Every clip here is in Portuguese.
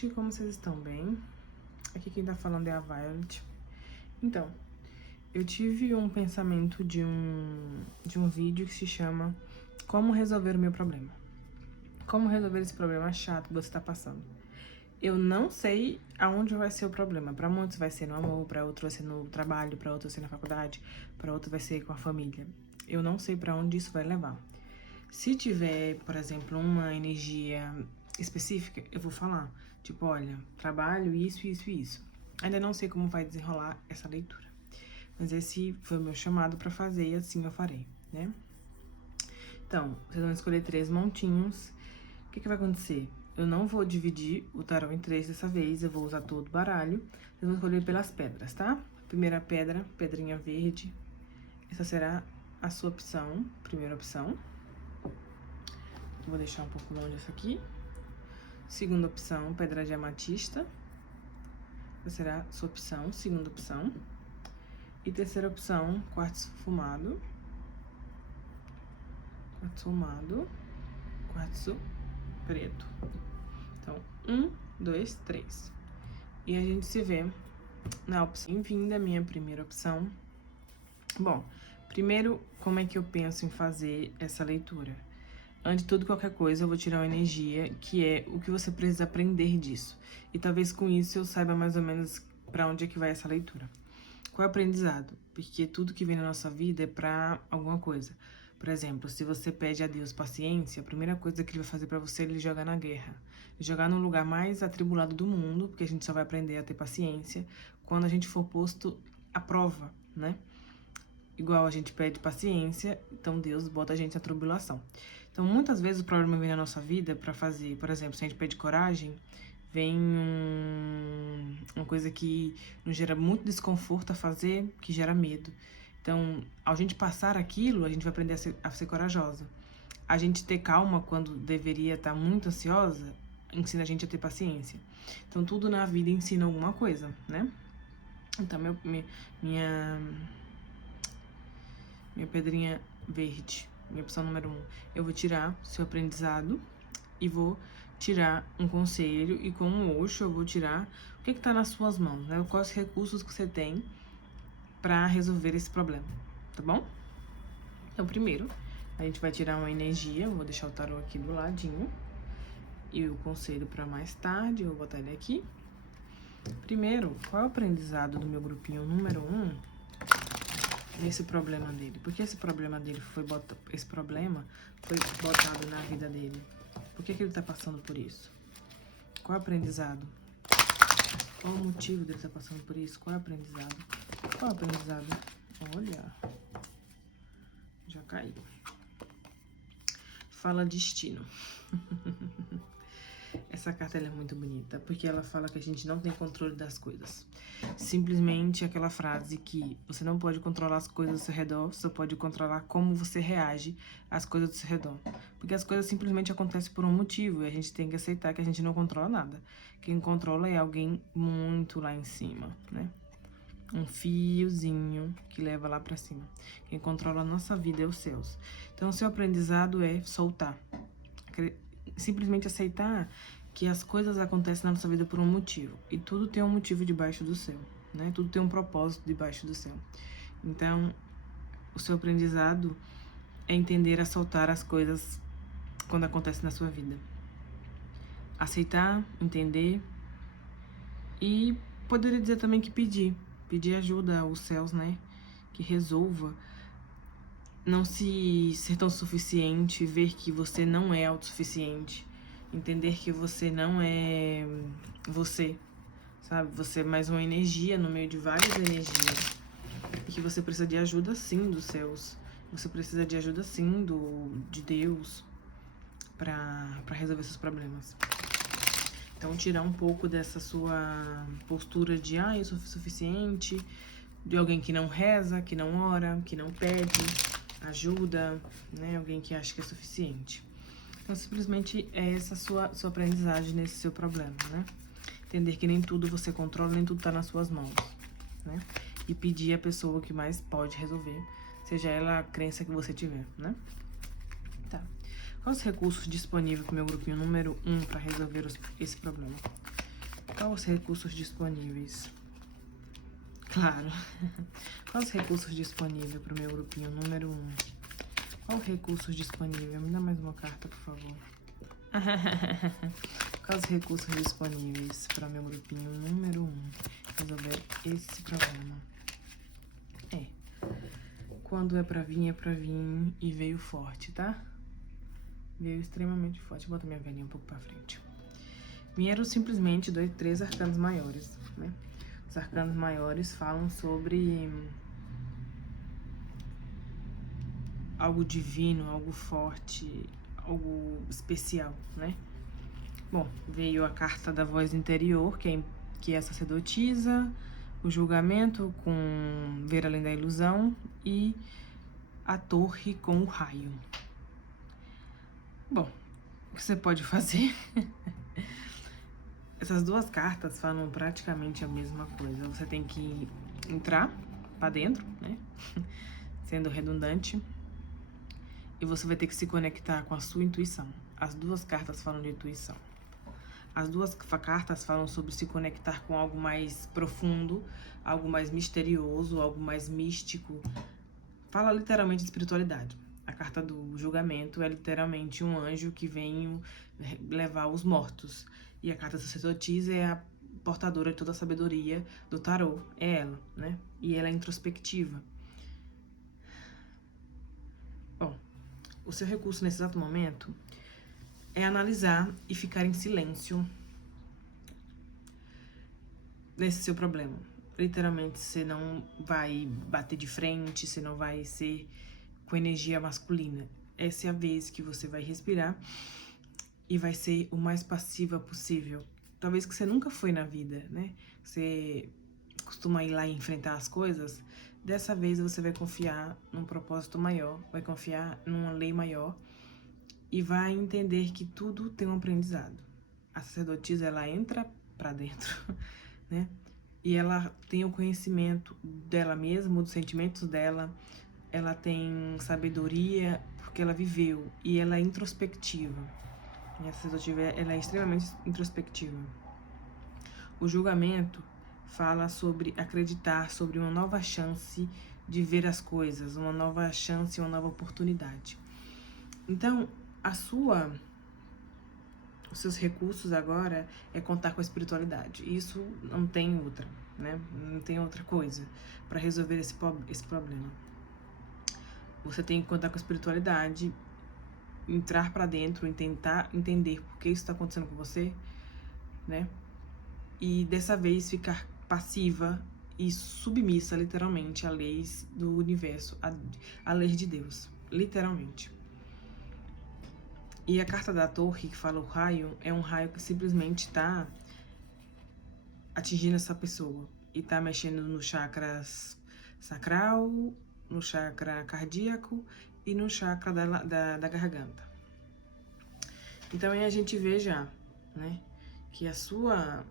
gente, como vocês estão bem? Aqui quem tá falando é a Violet. Então, eu tive um pensamento de um vídeo que se chama Como Resolver o Meu Problema. Como resolver esse problema chato que você tá passando. Eu não sei aonde vai ser o problema. Pra muitos vai ser no amor, pra outros vai ser no trabalho, pra outros vai ser na faculdade, pra outros vai ser com a família. Eu não sei pra onde isso vai levar. Se tiver, por exemplo, uma energia específica, eu vou falar. Tipo, olha, trabalho isso, isso e isso. Ainda não sei como vai desenrolar essa leitura. Mas esse foi o meu chamado pra fazer e assim eu farei, né? Então, vocês vão escolher 3 montinhos. O que vai acontecer? Eu não vou dividir o tarô em 3 dessa vez, eu vou usar todo o baralho. Vocês vão escolher pelas pedras, tá? Primeira pedra, pedrinha verde. Essa será a sua opção, primeira opção. Vou deixar um pouco longe essa aqui. Segunda opção, pedra de amatista. Essa será a sua opção, segunda opção. E terceira opção, quartzo fumado. Quartzo fumado. Quartzo preto. Então, 1, 2, 3. E a gente se vê na opção. Bem-vinda, minha primeira opção. Bom, primeiro, como é que eu penso em fazer essa leitura? Antes de tudo, qualquer coisa, eu vou tirar uma energia, que é o que você precisa aprender disso. E talvez com isso eu saiba mais ou menos pra onde é que vai essa leitura. Qual é o aprendizado? Porque tudo que vem na nossa vida é pra alguma coisa. Por exemplo, se você pede a Deus paciência, a primeira coisa que ele vai fazer pra você é ele jogar na guerra. Jogar no lugar mais atribulado do mundo, porque a gente só vai aprender a ter paciência quando a gente for posto à prova, né? Igual a gente pede paciência, então Deus bota a gente na tribulação. Então, muitas vezes o problema vem na nossa vida pra fazer, por exemplo, se a gente pede coragem, vem uma coisa que nos gera muito desconforto a fazer, que gera medo. Então, ao gente passar aquilo, a gente vai aprender a ser corajosa. A gente ter calma quando deveria estar muito ansiosa, ensina a gente a ter paciência. Então, tudo na vida ensina alguma coisa, né? Então, minha pedrinha verde, minha opção número 1. Eu vou tirar seu aprendizado e vou tirar um conselho, e com o Osho eu vou tirar o que tá nas suas mãos, né? Quais recursos que você tem pra resolver esse problema, tá bom? Então, primeiro, a gente vai tirar uma energia, eu vou deixar o tarô aqui do ladinho, e o conselho pra mais tarde, eu vou botar ele aqui. Primeiro, qual é o aprendizado do meu grupinho número 1 nesse problema dele? Porque esse problema dele foi botado na vida dele. Por que ele tá passando por isso? Qual é o aprendizado? Qual o motivo dele estar passando por isso? Qual é o aprendizado? Qual é o aprendizado? Olha, já caiu. Fala destino. Essa carta ela é muito bonita, porque ela fala que a gente não tem controle das coisas. Simplesmente aquela frase que você não pode controlar as coisas ao seu redor, só pode controlar como você reage às coisas do seu redor. Porque as coisas simplesmente acontecem por um motivo, e a gente tem que aceitar que a gente não controla nada. Quem controla é alguém muito lá em cima, né? Um fiozinho que leva lá pra cima. Quem controla a nossa vida é os céus. Então, o seu aprendizado é soltar. Simplesmente aceitar que as coisas acontecem na nossa vida por um motivo. E tudo tem um motivo debaixo do céu, né? Tudo tem um propósito debaixo do céu. Então, o seu aprendizado é entender a soltar as coisas quando acontecem na sua vida. Aceitar, entender e poderia dizer também que pedir ajuda aos céus, né? Que resolva não se ser tão suficiente, ver que você não é autossuficiente, entender que você não é você, sabe? Você é mais uma energia no meio de várias energias e que você precisa de ajuda sim dos céus, você precisa de ajuda sim de Deus pra resolver seus problemas. Então, tirar um pouco dessa sua postura de eu sou suficiente, de alguém que não reza, que não ora, que não pede ajuda, né? Alguém que acha que é suficiente. Então, simplesmente é essa sua aprendizagem nesse seu problema, né? Entender que nem tudo você controla, nem tudo tá nas suas mãos, né? E pedir a pessoa que mais pode resolver, seja ela a crença que você tiver, né? Quais os recursos disponíveis para o meu grupinho número 1 para resolver esse problema? Quais os recursos disponíveis? Claro. Quais os recursos disponíveis para o meu grupinho número 1? Qual os recursos disponíveis? Me dá mais uma carta, por favor. Quais os recursos disponíveis para o meu grupinho número 1 resolver esse problema? Quando é pra vir e veio forte, tá? Veio extremamente forte. Vou botar minha velhinha um pouco pra frente. Vieram simplesmente 3 arcanos maiores, né? Os arcanos maiores falam sobre algo divino, algo forte, algo especial, né? Bom, veio a carta da voz interior, que é a sacerdotisa, o julgamento com ver além da ilusão e a torre com o raio. Bom, o que você pode fazer? Essas duas cartas falam praticamente a mesma coisa. Você tem que entrar pra dentro, né? Sendo redundante. E você vai ter que se conectar com a sua intuição. As duas cartas falam de intuição. As duas cartas falam sobre se conectar com algo mais profundo, algo mais misterioso, algo mais místico. Fala literalmente de espiritualidade. A carta do julgamento é literalmente um anjo que vem levar os mortos. E a carta da sacerdotisa é a portadora de toda a sabedoria do tarô. É ela, né? E ela é introspectiva. Bom, o seu recurso nesse exato momento é analisar e ficar em silêncio nesse seu problema. Literalmente, você não vai bater de frente, você não vai ser com energia masculina. Essa é a vez que você vai respirar e vai ser o mais passiva possível. Talvez que você nunca foi na vida, né? Você costuma ir lá e enfrentar as coisas. Dessa vez você vai confiar num propósito maior, vai confiar numa lei maior e vai entender que tudo tem um aprendizado. A sacerdotisa, ela entra pra dentro, né? E ela tem o conhecimento dela mesma, dos sentimentos dela. Ela tem sabedoria porque ela viveu e ela é introspectiva. E a sacerdotisa, ela é extremamente introspectiva. O julgamento fala sobre acreditar, sobre uma nova chance de ver as coisas, uma nova chance, uma nova oportunidade. Então, os seus recursos agora é contar com a espiritualidade. Isso não tem outra, né? Não tem outra coisa para resolver esse problema. Você tem que contar com a espiritualidade, entrar para dentro e tentar entender por que isso está acontecendo com você, né? E dessa vez ficar passiva e submissa, literalmente, às leis do universo, à lei de Deus, literalmente. E a carta da torre, que fala o raio, é um raio que simplesmente tá atingindo essa pessoa. E tá mexendo no chakra sacral, no chakra cardíaco e no chakra da garganta. Então aí a gente vê já, né, que a sua...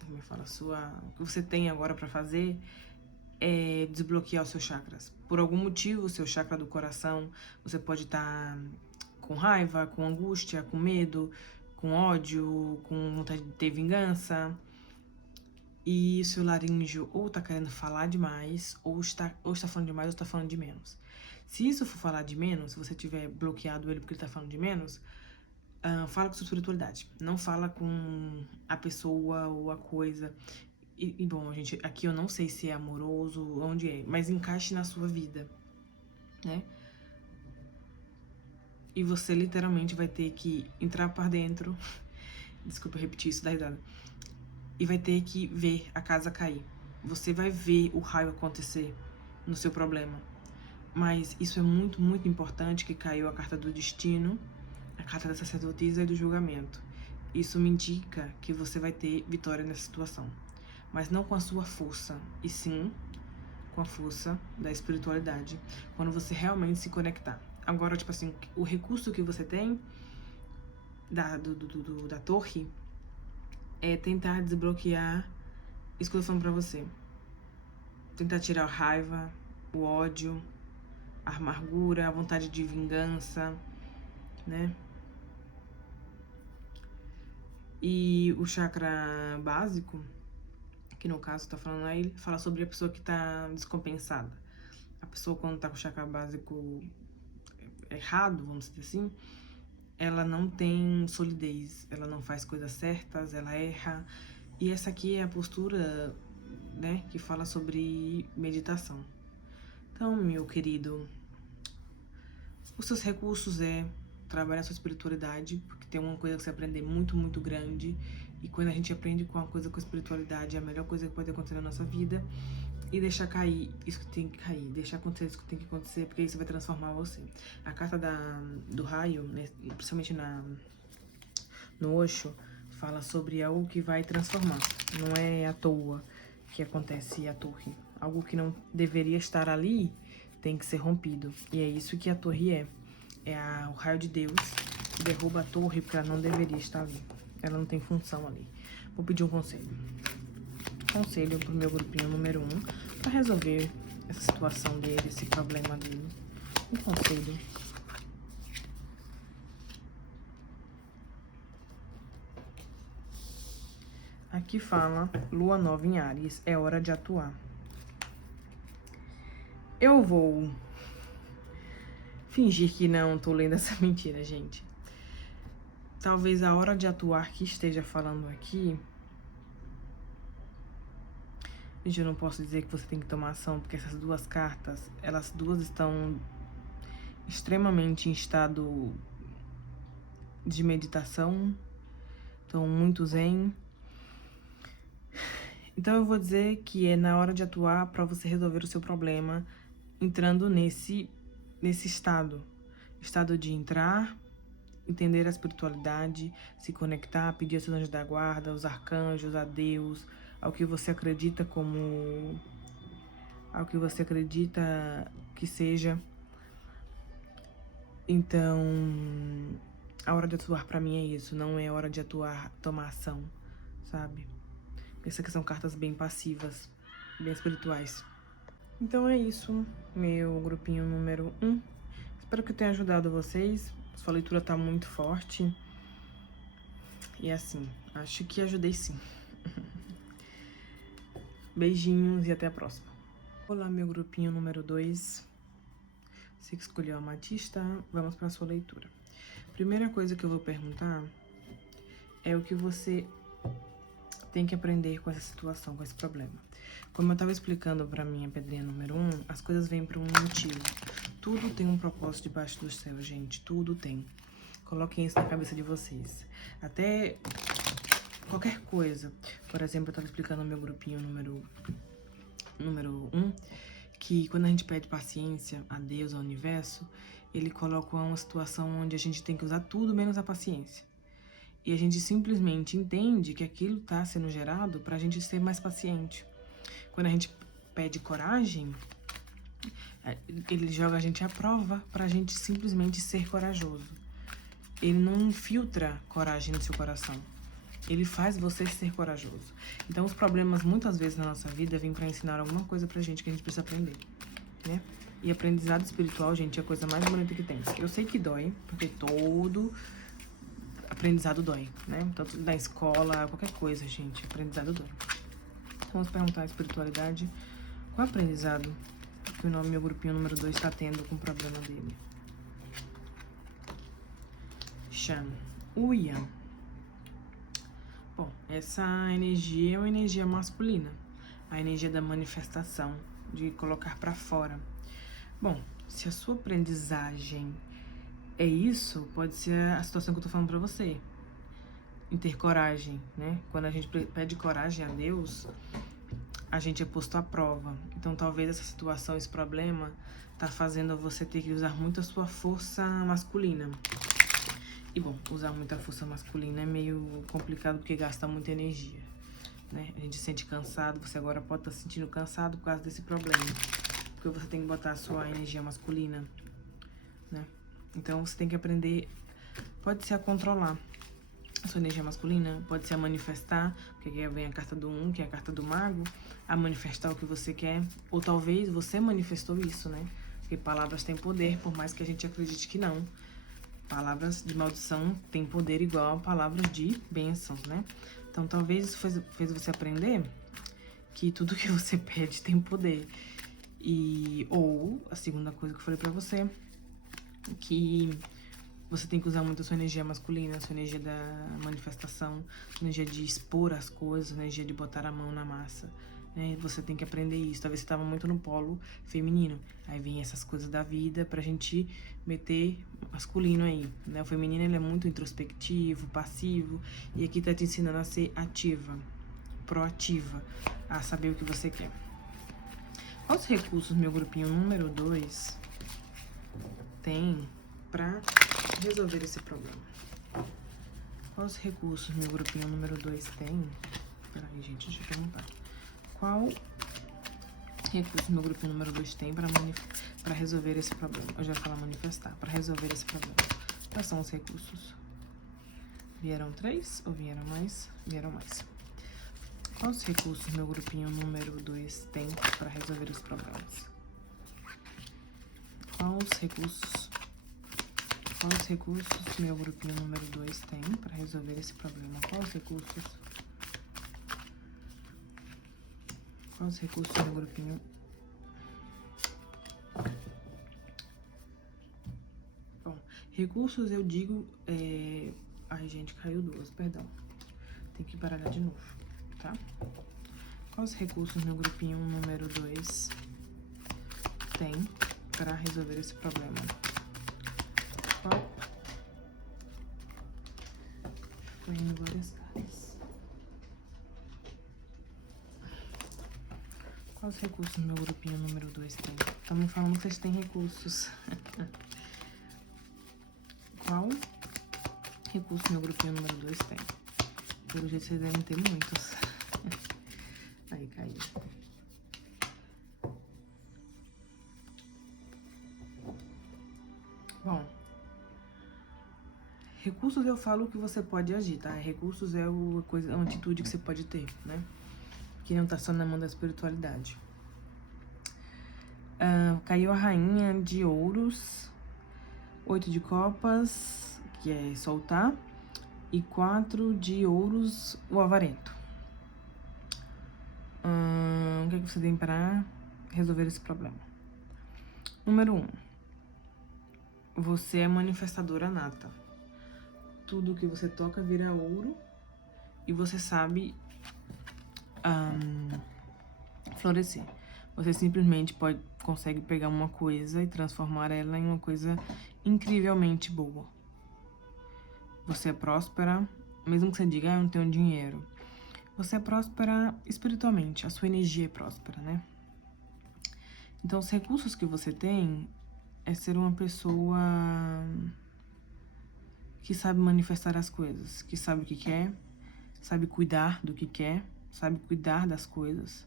Como eu falo? O que você tem agora pra fazer é desbloquear os seus chakras. Por algum motivo, o seu chakra do coração, você pode estar com raiva, com angústia, com medo, com ódio, com vontade de ter vingança. E o seu laríngeo ou tá querendo falar demais, ou está falando demais, ou está falando de menos. Se isso for falar de menos, se você tiver bloqueado ele porque ele tá falando de menos, fala com sua espiritualidade. Não fala com a pessoa ou a coisa. E bom, gente, aqui eu não sei se é amoroso, onde é, mas encaixe na sua vida, né? E você literalmente vai ter que entrar para dentro. Desculpa repetir isso, dá risada. E vai ter que ver a casa cair. Você vai ver o raio acontecer no seu problema. Mas isso é muito, muito importante, que caiu a carta do destino, a carta da sacerdotisa e do julgamento. Isso me indica que você vai ter vitória nessa situação. Mas não com a sua força, e sim com a força da espiritualidade, quando você realmente se conectar. Agora, tipo assim, o recurso que você tem da torre é tentar desbloquear isso que eu tô falando pra você. Tentar tirar a raiva, o ódio, a amargura, a vontade de vingança, né? E o chakra básico, que no caso tá falando aí, fala sobre a pessoa que tá descompensada. A pessoa quando tá com o chakra básico errado, vamos dizer assim, ela não tem solidez, ela não faz coisas certas, ela erra. E essa aqui é a postura, né, que fala sobre meditação. Então, meu querido, os seus recursos é trabalhar a sua espiritualidade, porque tem uma coisa que você aprender muito, muito grande. E quando a gente aprende com uma coisa com a espiritualidade, é a melhor coisa que pode acontecer na nossa vida. E deixar cair isso que tem que cair, deixar acontecer isso que tem que acontecer, porque isso vai transformar você. A carta do raio, né, principalmente no Osho, fala sobre algo que vai transformar. Não é à toa que acontece a torre. Algo que não deveria estar ali tem que ser rompido. E é isso que a torre é. É o raio de Deus que derruba a torre porque ela não deveria estar ali. Ela não tem função ali. Vou pedir um conselho. Conselho pro meu grupinho número 1 para resolver essa situação dele, esse problema dele. Um conselho. Aqui fala, lua nova em Áries, é hora de atuar. Eu vou fingir que não tô lendo essa mentira, gente. Talvez a hora de atuar que esteja falando aqui... Gente, eu não posso dizer que você tem que tomar ação, porque essas duas cartas, elas duas estão extremamente em estado de meditação, estão muito zen. Então eu vou dizer que é na hora de atuar para você resolver o seu problema, entrando nesse estado de entrar, entender a espiritualidade, se conectar, pedir aos seus anjos da guarda, aos arcanjos, a Deus, ao que você acredita ao que você acredita que seja. Então, a hora de atuar pra mim é isso, não é hora de atuar, tomar ação, sabe? Essas aqui são cartas bem passivas, bem espirituais. Então é isso, meu grupinho número 1. Espero que eu tenha ajudado vocês. Sua leitura tá muito forte. E assim, acho que ajudei sim. Beijinhos e até a próxima. Olá, meu grupinho número 2. Você que escolheu a amatista, vamos para a sua leitura. Primeira coisa que eu vou perguntar é o que você tem que aprender com essa situação, com esse problema. Como eu estava explicando para minha pedrinha número 1, as coisas vêm por um motivo. Tudo tem um propósito debaixo do céu, gente. Tudo tem. Coloquem isso na cabeça de vocês. Até qualquer coisa. Por exemplo, eu estava explicando ao meu grupinho número 1, que quando a gente pede paciência a Deus, ao universo, ele coloca uma situação onde a gente tem que usar tudo menos a paciência. E a gente simplesmente entende que aquilo está sendo gerado para a gente ser mais paciente. Quando a gente pede coragem, ele joga a gente à prova para a gente simplesmente ser corajoso. Ele não filtra coragem no seu coração. Ele faz você ser corajoso. Então, os problemas, muitas vezes na nossa vida, vêm para ensinar alguma coisa pra gente que a gente precisa aprender, né? E aprendizado espiritual, gente, é a coisa mais bonita que tem. Eu sei que dói, porque todo aprendizado dói, né? Tanto na escola, qualquer coisa, gente, aprendizado dói. Vamos perguntar a espiritualidade, qual aprendizado que o meu grupinho número 2 está tendo com o problema dele? Shan, Uyan. Bom, essa energia é uma energia masculina, a energia da manifestação, de colocar pra fora. Bom, se a sua aprendizagem é isso, pode ser a situação que eu tô falando pra você. Em ter coragem, né? Quando a gente pede coragem a Deus, a gente é posto à prova. Então talvez essa situação, esse problema, tá fazendo você ter que usar muito a sua força masculina. E bom, usar muita força masculina é meio complicado porque gasta muita energia, né? A gente se sente cansado, você agora pode estar se sentindo cansado por causa desse problema. Porque você tem que botar a sua energia masculina, né? Então você tem que aprender, pode ser a controlar a sua energia masculina, pode ser a manifestar, porque aqui vem a carta do 1, que é a carta do mago, a manifestar o que você quer. Ou talvez você manifestou isso, né? Porque palavras têm poder, por mais que a gente acredite que não. palavras de maldição têm poder igual a palavras de bênçãos, né? Então, talvez isso fez você aprender que tudo que você pede tem poder. Ou, a segunda coisa que eu falei pra você, que você tem que usar muito a sua energia masculina, a sua energia da manifestação, a sua energia de expor as coisas, a energia de botar a mão na massa. Né? Você tem que aprender isso. Talvez você estava muito no polo feminino. Aí vem essas coisas da vida pra gente meter masculino aí. Né? O feminino, ele é muito introspectivo, passivo. E aqui tá te ensinando a ser ativa, proativa, a saber o que você quer. Quais recursos meu grupinho número 2 tem pra resolver esse problema? Quais recursos meu grupinho número 2 tem? Peraí, gente, deixa eu perguntar. Qual recurso meu grupinho número 2 tem pra resolver esse problema? Eu já ia falar manifestar. Pra resolver esse problema. Quais são os recursos? Vieram 3 ou vieram mais? Vieram mais. Quais recursos meu grupinho número 2 tem pra resolver os problemas? Quais recursos meu grupinho número 2 tem pra resolver esse problema? Quais recursos meu grupinho... Bom, recursos eu digo... Ai, gente, caiu 2, perdão. Tem que baralhar de novo, tá? Quais recursos meu grupinho número 2 tem pra resolver esse problema? Tô indo várias cartas. Quais recursos meu grupinho número 2 tem? Estão me falando que vocês têm recursos. Qual recurso meu grupinho número 2 tem? Pelo jeito vocês devem ter muitos. Aí, caiu. Bom, recursos eu falo que você pode agir, tá? Recursos é uma atitude que você pode ter, né? Que não tá só na mão da espiritualidade. Caiu a rainha de ouros, 8 de copas, que é soltar, e 4 de ouros, o avarento. O que você tem pra resolver esse problema? Número 1. Você é manifestadora nata. Tudo que você toca vira ouro e você sabe florescer. Você simplesmente consegue pegar uma coisa e transformar ela em uma coisa incrivelmente boa. Você é próspera, mesmo que você diga, eu não tenho dinheiro. Você é próspera espiritualmente, a sua energia é próspera, né? Então, os recursos que você tem é ser uma pessoa que sabe manifestar as coisas, que sabe o que quer, sabe cuidar do que quer, sabe cuidar das coisas,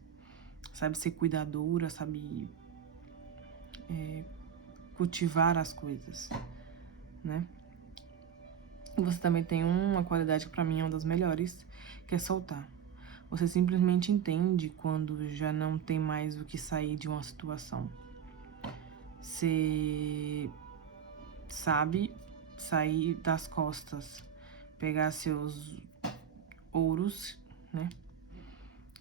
sabe ser cuidadora, sabe cultivar as coisas, né? E você também tem uma qualidade que pra mim é uma das melhores, que é soltar. Você simplesmente entende quando já não tem mais o que sair de uma situação. Você sabe sair das costas, pegar seus ouros, né?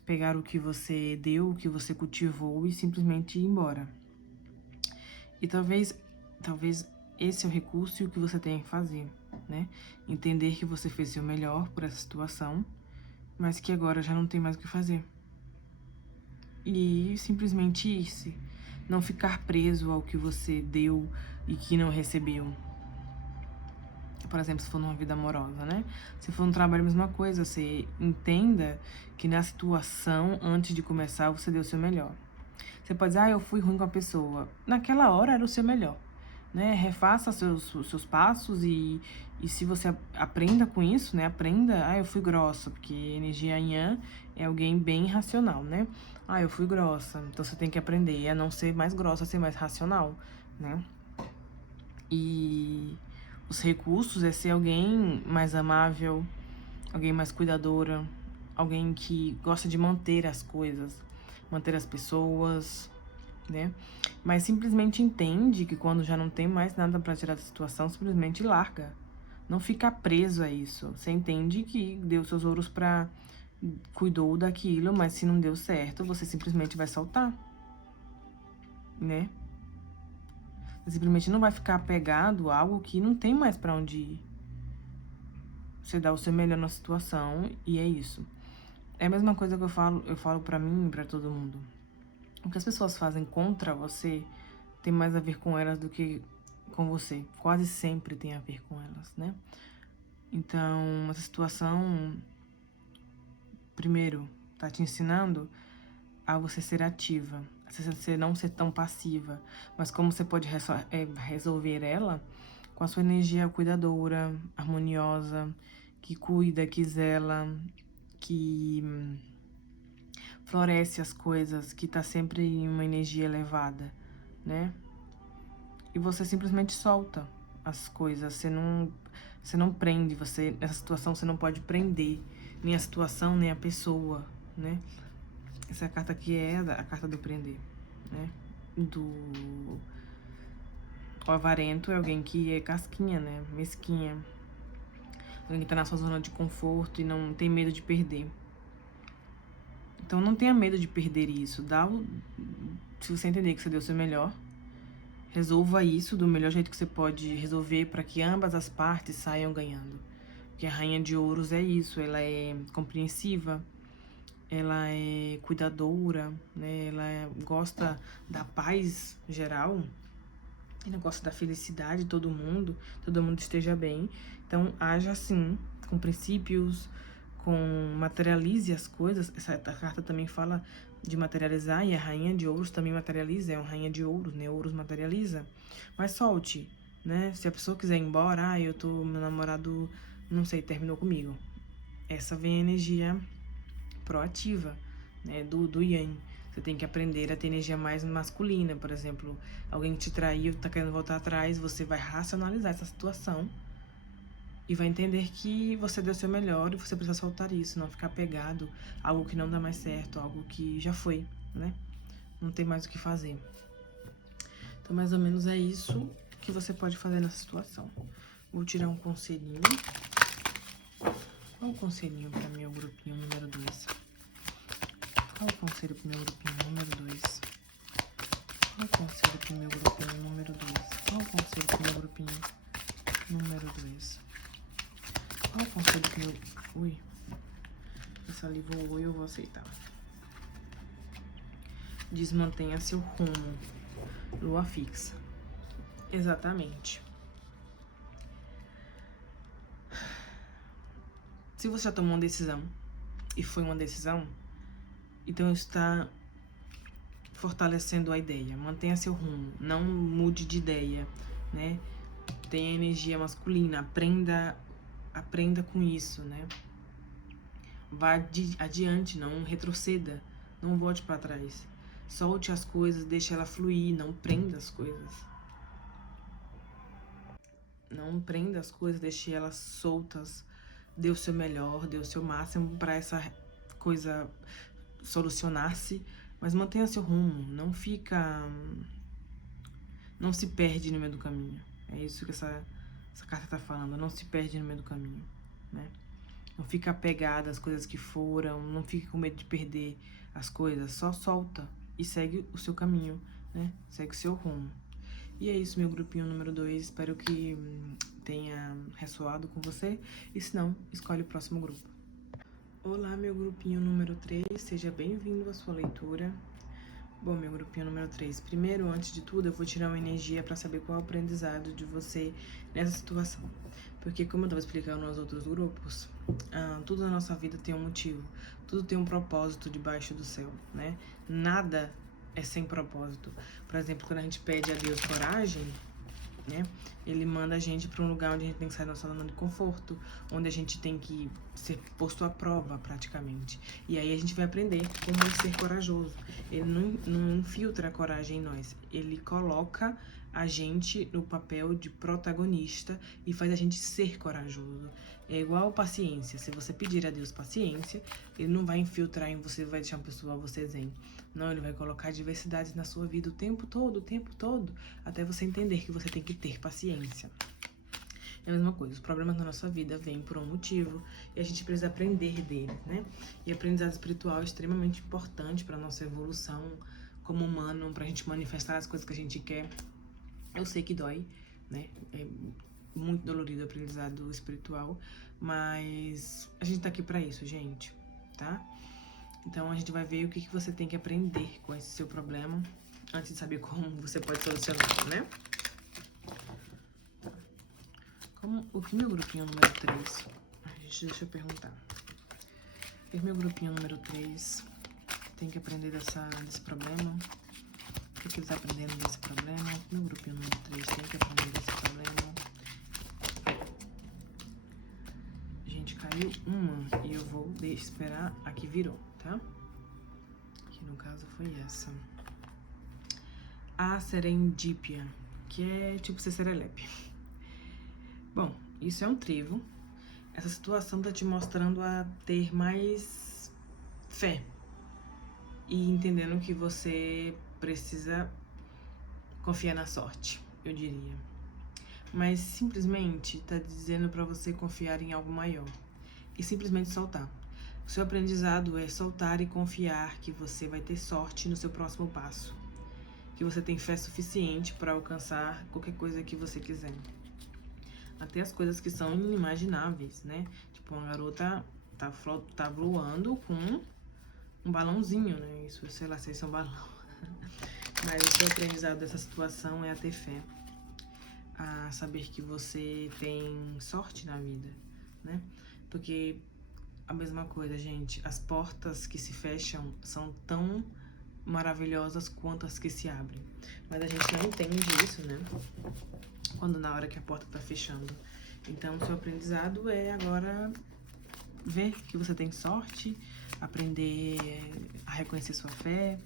Pegar o que você deu, o que você cultivou e simplesmente ir embora. E talvez esse é o recurso e o que você tem que fazer, né? Entender que você fez o melhor por essa situação, mas que agora já não tem mais o que fazer. E simplesmente ir-se. Não ficar preso ao que você deu e que não recebeu. Por exemplo, se for numa vida amorosa, né? Se for no trabalho, a mesma coisa. Você entenda que na situação, antes de começar, você deu o seu melhor. Você pode dizer, eu fui ruim com a pessoa. Naquela hora era o seu melhor, né? Refaça seus passos e se você aprenda com isso, né? Aprenda, eu fui grossa, porque energia Yang é alguém bem racional, né? Eu fui grossa, então você tem que aprender a não ser mais grossa, a ser mais racional, né? E os recursos é ser alguém mais amável, alguém mais cuidadora, alguém que gosta de manter as coisas, manter as pessoas, né? Mas simplesmente entende que quando já não tem mais nada pra tirar da situação, simplesmente larga. Não fica preso a isso. Você entende que deu seus ouros pra... cuidou daquilo, mas se não deu certo, você simplesmente vai soltar, né? Você simplesmente não vai ficar apegado a algo que não tem mais pra onde ir. Você dá o seu melhor na situação e é isso. É a mesma coisa que eu falo pra mim e pra todo mundo. O que as pessoas fazem contra você tem mais a ver com elas do que com você. Quase sempre tem a ver com elas, né? Então, essa situação, primeiro, tá te ensinando a você ser ativa, a você não ser tão passiva. Mas como você pode resolver ela com a sua energia cuidadora, harmoniosa, que cuida, que zela, que floresce as coisas, que tá sempre em uma energia elevada, né? E você simplesmente solta as coisas, você não prende, nessa situação você não pode prender nem a situação, nem a pessoa, né? Essa carta aqui é a carta do prender, né? O avarento é alguém que é casquinha, né? Mesquinha. Alguém que tá na sua zona de conforto e não tem medo de perder. Então não tenha medo de perder isso. Se você entender que você deu o seu melhor, resolva isso do melhor jeito que você pode resolver para que ambas as partes saiam ganhando. Porque a Rainha de Ouros é isso, ela é compreensiva, ela é cuidadora, né? Ela gosta da paz geral, ela gosta da felicidade de todo mundo esteja bem. Então haja assim, com princípios, materialize as coisas. Essa carta também fala de materializar, e a Rainha de Ouros também materializa, é uma Rainha de Ouros, né? Ouros materializa. Mas solte, né? Se a pessoa quiser ir embora, meu namorado, não sei, terminou comigo. Essa vem a energia proativa, né? Do Yang. Você tem que aprender a ter energia mais masculina, por exemplo. Alguém te traiu, tá querendo voltar atrás, você vai racionalizar essa situação e vai entender que você deu o seu melhor e você precisa soltar isso, não ficar pegado a algo que não dá mais certo, algo que já foi, né? Não tem mais o que fazer. Então, mais ou menos é isso que você pode fazer nessa situação. Vou tirar um conselhinho. Qual o conselhinho para meu grupinho número 2? Qual o conselho pro meu grupinho número 2? Qual o conselho pro meu grupinho número 2? Qual o conselho pro meu grupinho número 2? Qual o conselho pro meu... Ui. Essa ali voou e eu vou aceitar. Desmantenha seu rumo. Lua fixa. Exatamente. Se você já tomou uma decisão, e foi uma decisão, então está fortalecendo a ideia. Mantenha seu rumo. Não mude de ideia, né? Tenha energia masculina. Aprenda com isso, né? Vá adiante, não retroceda. Não volte para trás. Solte as coisas, deixe ela fluir. Não prenda as coisas. Não prenda as coisas, deixe elas soltas. Dê o seu melhor, dê o seu máximo para essa coisa solucionar-se. Mas mantenha seu rumo. Não se perde no meio do caminho. É isso que essa carta tá falando. Não se perde no meio do caminho, né? Não fica apegada às coisas que foram. Não fique com medo de perder as coisas. Só solta e segue o seu caminho, né? Segue o seu rumo. E é isso, meu grupinho número 2. Espero que tenha ressoado com você. E se não, escolhe o próximo grupo. Olá, meu grupinho número 3. Seja bem-vindo à sua leitura. Bom, meu grupinho número 3. Primeiro, antes de tudo, eu vou tirar uma energia para saber qual é o aprendizado de você nessa situação. Porque, como eu estava explicando nos outros grupos, tudo na nossa vida tem um motivo. Tudo tem um propósito debaixo do céu, né? Nada é sem propósito. Por exemplo, quando a gente pede a Deus coragem, né? Ele manda a gente para um lugar onde a gente tem que sair da nossa zona de conforto, onde a gente tem que ser posto à prova, praticamente. E aí a gente vai aprender como ser corajoso. Ele não infiltra a coragem em nós. Ele coloca a gente no papel de protagonista e faz a gente ser corajoso. É igual paciência. Se você pedir a Deus paciência, Ele não vai infiltrar em você, vai deixar uma pessoa você zen. Não, Ele vai colocar diversidades na sua vida o tempo todo, até você entender que você tem que ter paciência. É a mesma coisa, os problemas na nossa vida vêm por um motivo e a gente precisa aprender deles, né? E aprendizado espiritual é extremamente importante para nossa evolução como humano, pra gente manifestar as coisas que a gente quer. Eu sei que dói, né? É muito dolorido o aprendizado espiritual, mas a gente tá aqui pra isso, gente, tá? Então a gente vai ver o que você tem que aprender com esse seu problema antes de saber como você pode solucionar, né? Como o que meu grupinho número 3... Ai, gente, deixa eu perguntar. O que meu grupinho número 3 tem que aprender desse problema? O que ele tá aprendendo desse problema? Meu grupinho número 3 tem que aprender desse problema. Gente, caiu uma e eu vou esperar a que virou, tá? Que no caso foi essa. A serendípia, que é tipo ser serelepe. Bom, isso é um trevo. Essa situação tá te mostrando a ter mais fé. E entendendo que você precisa confiar na sorte, eu diria. Mas simplesmente tá dizendo pra você confiar em algo maior. E simplesmente soltar. O seu aprendizado é soltar e confiar que você vai ter sorte no seu próximo passo. Que você tem fé suficiente para alcançar qualquer coisa que você quiser. Até as coisas que são inimagináveis, né? Tipo, uma garota tá voando com um balãozinho, né? Isso, sei lá se isso é um balão. Mas o seu aprendizado dessa situação é a ter fé. A saber que você tem sorte na vida, né? Porque a mesma coisa, gente. As portas que se fecham são tão maravilhosas quanto as que se abrem. Mas a gente não entende isso, né? Quando na hora que a porta tá fechando. Então, o seu aprendizado é agora ver que você tem sorte, aprender a reconhecer sua fé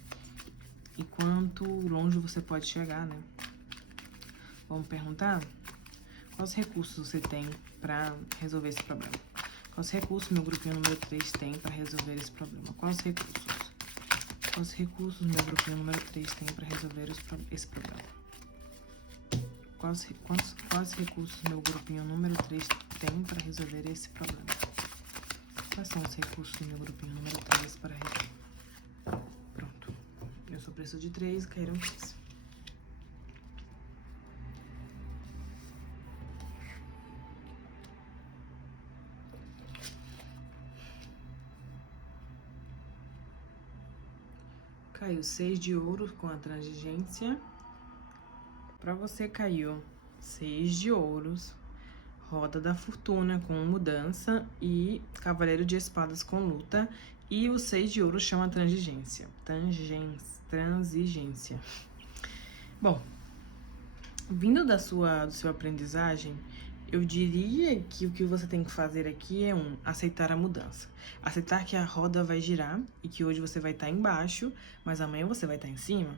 e quanto longe você pode chegar, né? Vamos perguntar? Quais recursos você tem pra resolver esse problema? Quais recursos meu grupinho número 3 tem pra resolver esse problema? Quais recursos? Quais recursos meu grupinho número 3 tem pra resolver esse problema? Quais recursos meu grupinho número 3 tem para resolver esse problema? Quais são os recursos do meu grupinho número 3 para resolver? Pronto. Eu só preciso de 3, caíram 3. Caiu 6 de ouro com a transigência. Para você caiu 6 de ouros, roda da fortuna com mudança e cavaleiro de espadas com luta. E o 6 de ouros chama transigência. Transigência. Bom, vindo do seu aprendizagem, eu diria que o que você tem que fazer aqui é aceitar a mudança. Aceitar que a roda vai girar e que hoje você vai estar embaixo, mas amanhã você vai estar em cima.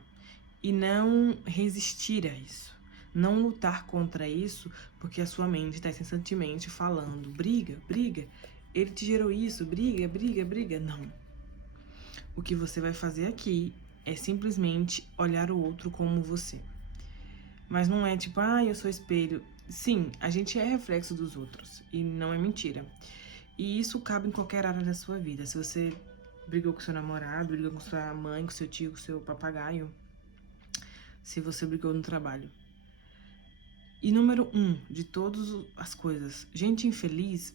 E não resistir a isso. Não lutar contra isso, porque a sua mente está incessantemente falando, briga, briga, ele te gerou isso, briga, briga, briga. Não. O que você vai fazer aqui é simplesmente olhar o outro como você. Mas não é tipo, eu sou espelho. Sim, a gente é reflexo dos outros, e não é mentira. E isso cabe em qualquer área da sua vida. Se você brigou com seu namorado, brigou com sua mãe, com seu tio, com seu papagaio, se você brigou no trabalho. E número 1 de todas as coisas, gente infeliz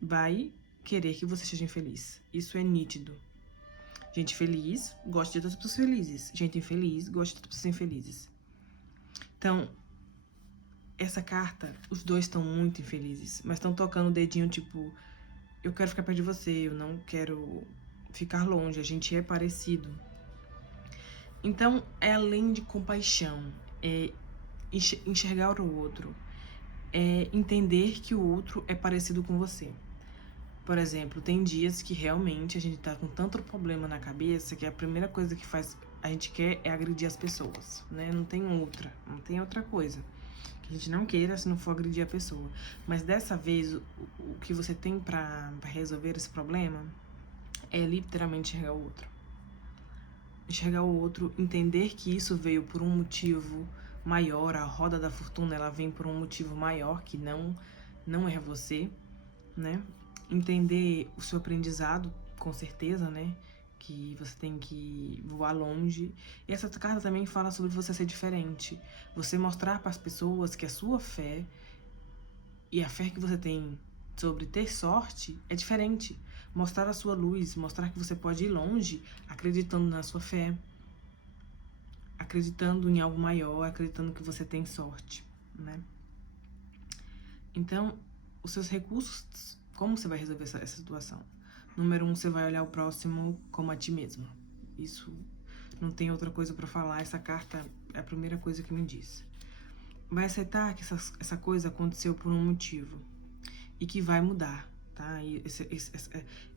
vai querer que você seja infeliz. Isso é nítido. Gente feliz gosta de outras pessoas felizes. Gente infeliz gosta de outras pessoas infelizes. Então, essa carta, os dois estão muito infelizes, mas estão tocando o dedinho tipo, eu quero ficar perto de você, eu não quero ficar longe, a gente é parecido. Então, é além de compaixão, é enxergar o outro, é entender que o outro é parecido com você. Por exemplo, tem dias que realmente a gente tá com tanto problema na cabeça que a primeira coisa que faz a gente quer é agredir as pessoas, né? Não tem outra coisa que a gente não queira se não for agredir a pessoa. Mas dessa vez, o que você tem pra resolver esse problema é literalmente enxergar o outro. Enxergar o outro, entender que isso veio por um motivo maior, a roda da fortuna, ela vem por um motivo maior, que não é você, né? Entender o seu aprendizado, com certeza, né? Que você tem que voar longe. E essa carta também fala sobre você ser diferente. Você mostrar para as pessoas que a sua fé e a fé que você tem sobre ter sorte é diferente. Mostrar a sua luz, mostrar que você pode ir longe acreditando na sua fé, acreditando em algo maior, acreditando que você tem sorte, né? Então, os seus recursos, como você vai resolver essa situação? Número 1, você vai olhar o próximo como a ti mesmo. Isso não tem outra coisa pra falar, essa carta é a primeira coisa que me diz. Vai aceitar que essa coisa aconteceu por um motivo e que vai mudar, tá? E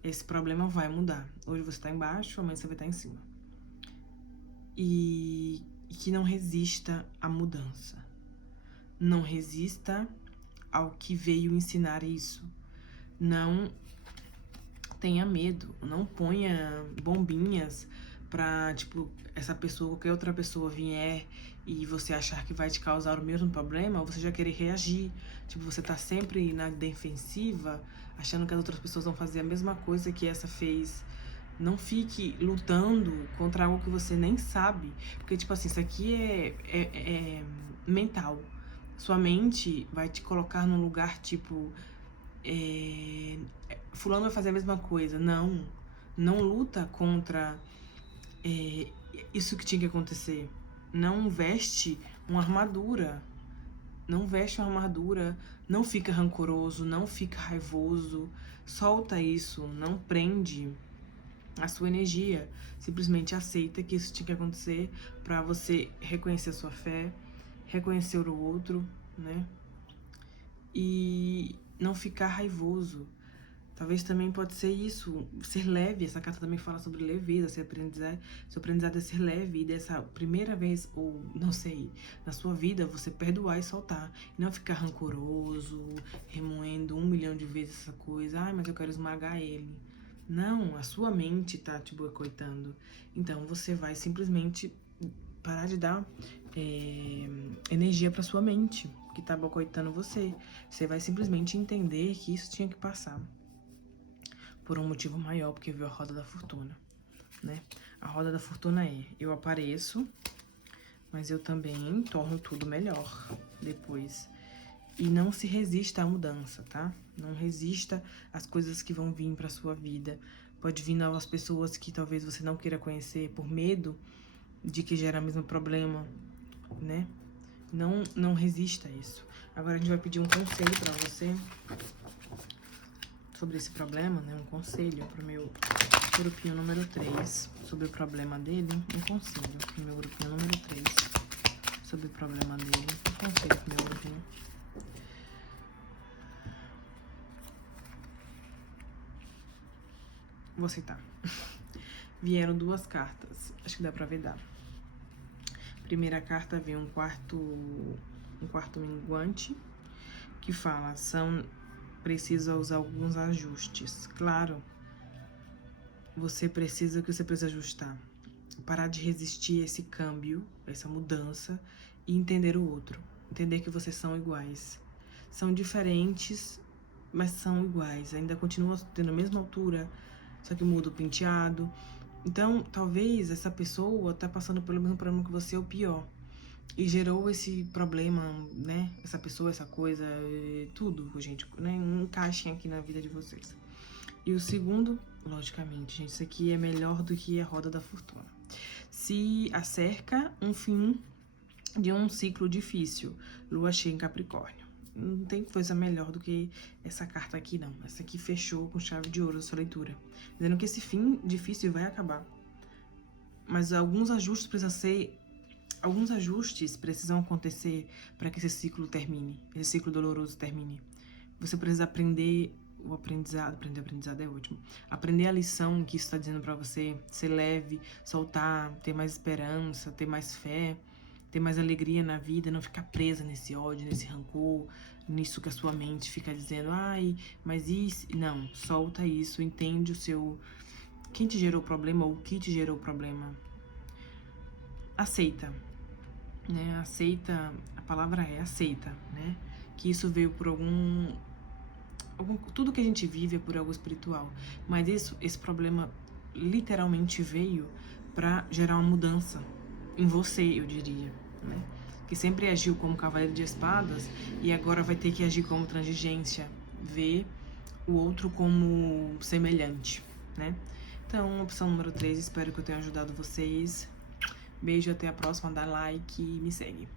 esse problema vai mudar. Hoje você tá embaixo, amanhã você vai estar em cima. E que não resista à mudança. Não resista ao que veio ensinar isso. Não tenha medo, não ponha bombinhas pra, tipo, essa pessoa, qualquer outra pessoa vier e você achar que vai te causar o mesmo problema, você já querer reagir. Tipo, você tá sempre na defensiva, achando que as outras pessoas vão fazer a mesma coisa que essa fez. Não fique lutando contra algo que você nem sabe. Porque, tipo assim, isso aqui é mental. Sua mente vai te colocar num lugar, tipo... fulano vai fazer a mesma coisa. Não luta contra isso que tinha que acontecer. Não veste uma armadura. Não veste uma armadura. Não fica rancoroso, não fica raivoso. Solta isso, não prende a sua energia. Simplesmente aceita que isso tinha que acontecer pra você reconhecer a sua fé, reconhecer o outro, né? E não ficar raivoso. Talvez também pode ser isso, ser leve. Essa carta também fala sobre leveza, seu aprendizado é ser leve. E dessa primeira vez, ou não sei, na sua vida, você perdoar e soltar. E não ficar rancoroso, remoendo 1 milhão de vezes essa coisa. Ai, mas eu quero esmagar ele. Não, a sua mente tá te boicotando. Então você vai simplesmente parar de dar energia pra sua mente, que tá boicotando você. Você vai simplesmente entender que isso tinha que passar por um motivo maior, porque veio a roda da fortuna, né? A roda da fortuna é: eu apareço, mas eu também torno tudo melhor depois. E não se resista à mudança, tá? Não resista às coisas que vão vir pra sua vida. Pode vir novas pessoas que talvez você não queira conhecer por medo de que gera o mesmo problema, né? Não resista a isso. Agora a gente vai pedir um conselho pra você sobre esse problema, né? Um conselho pro meu grupinho número 3 sobre o problema dele. Um conselho pro meu grupinho número 3 sobre o problema dele. Um conselho pro meu grupinho. Vou aceitar. Vieram 2 cartas. Acho que dá pra ver, dá. Primeira carta veio um quarto minguante, que fala, precisa usar alguns ajustes. Claro, o que você precisa ajustar. Parar de resistir a esse câmbio, essa mudança, e entender o outro. Entender que vocês são iguais. São diferentes, mas são iguais. Ainda continuam tendo a mesma altura, só que muda o penteado. Então, talvez essa pessoa tá passando pelo mesmo problema que você, ou pior. E gerou esse problema, né? Essa pessoa, essa coisa, tudo, gente, né? Encaixem aqui na vida de vocês. E o segundo, logicamente, gente, isso aqui é melhor do que a roda da fortuna. Se acerca um fim de um ciclo difícil, lua cheia em Capricórnio. Não tem coisa melhor do que essa carta aqui, não. Essa aqui fechou com chave de ouro a sua leitura. Dizendo que esse fim difícil vai acabar. Mas alguns ajustes precisam acontecer para que esse ciclo termine. Esse ciclo doloroso termine. Você precisa aprender o aprendizado é ótimo. Aprender a lição que isso está dizendo para você, ser leve, soltar, ter mais esperança, ter mais fé, ter mais alegria na vida, não ficar presa nesse ódio, nesse rancor, nisso que a sua mente fica dizendo, ai, mas isso... Não, solta isso, entende o seu... Quem te gerou o problema ou o que te gerou o problema. Aceita, né? Aceita, a palavra é aceita, né? Que isso veio por tudo que a gente vive é por algo espiritual. Mas esse problema literalmente veio para gerar uma mudança em você, eu diria, né? Que sempre agiu como cavaleiro de espadas e agora vai ter que agir como transigência, ver o outro como semelhante, né? Então, opção número 3, espero que eu tenha ajudado vocês. Beijo, até a próxima, dá like e me segue.